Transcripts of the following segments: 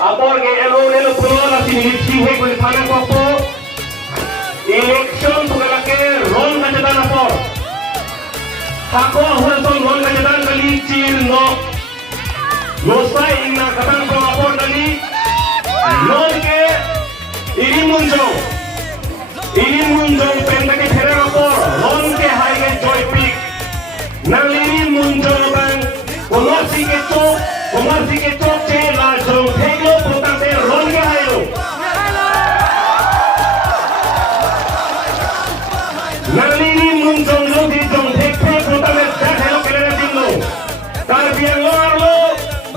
Apor ke elo nelo pulo la sinilipsi he kuli pana kopo. Election tukalake ron kajetan apor. Hako hulson ron kajetan kali cil no. Losai inna katang pro apor kali. Non ke ini munjong pendaki fere apor. Ron ke hai ke joy pick. Nalini munjong bang. Komasi ke chok che la jong theglo puta se ron ke hai lo. Nalini munjong lo di jong thek puta me dak hai lo kele din lo. Tar biang lo arlo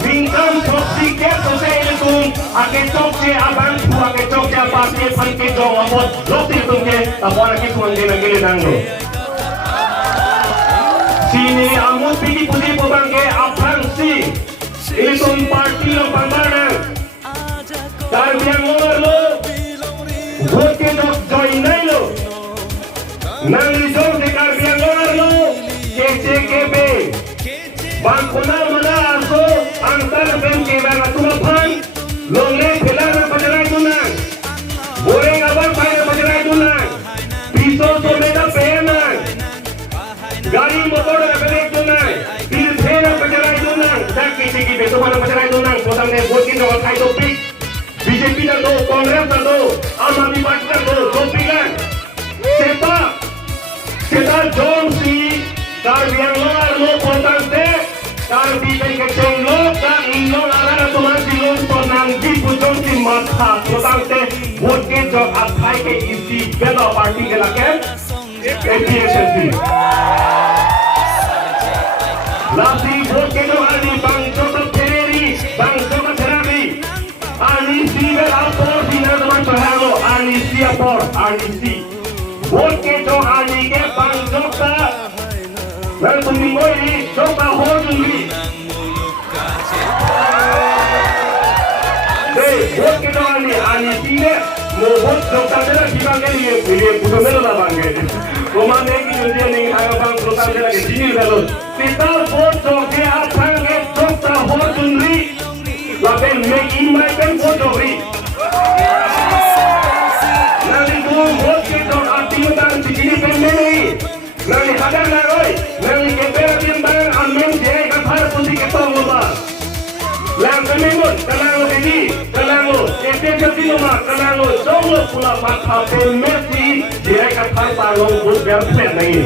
bingkam choksi ke sose ilung ake chok che abang pu ake chok che apa ke pan ke jong apot lo ti tung ke tapora ke tuan de nagele dang lo. Sini amut pigi pudi pobang ke apang si ilung party lo pambarang. Tar biang lo arlo vote ke jok join nai lo. Nang jong de tar biang lo arlo KCKB bang kunal mana aso antar ben ke bang atuma phan longle phela pajarai tunang bore abar pai pajarai tunang piso so meta penang gari motor rakale tunang pil phela pajarai tunang tak kisi ki beto mana pajarai tunang potam ne vote no khai topik BJP na do Congress na do Aam Aadmi Party na do topikan seta jong si tar biang lo arlo potam te tar bikai ke chenglo kang inglo lara tuman silong to nanggi pujong si matha potam te vote ke jok athai ke isi belo party ke lake APSSB Lasi vote ke jok ani bang jok tereri bang jok therapy ani si be apor dinar tuman chahalo ani si apor ani si vote ke jok ani ke bang jok ta nang tumingoi jok ta ho jungli vote ke jok ani si ne mo vote jok ta dela dibang ke liye puto melo la bange komande ki jodi ning hayo bang jok ta dela ke dinil belo pital vote jok ke apang ke jok ta ho jungli lapen make in my pen vote jokri nali tu vote ke jok ati dan bikini pen nei nali hadar na roi nali ke pera tin bang amen je ka phar puti ke tong ba lang kamengon kalango dedi kalango ete jati no ma kalango jong lo pula pa pha pe mesi je ka phar pa long bud ber phen nei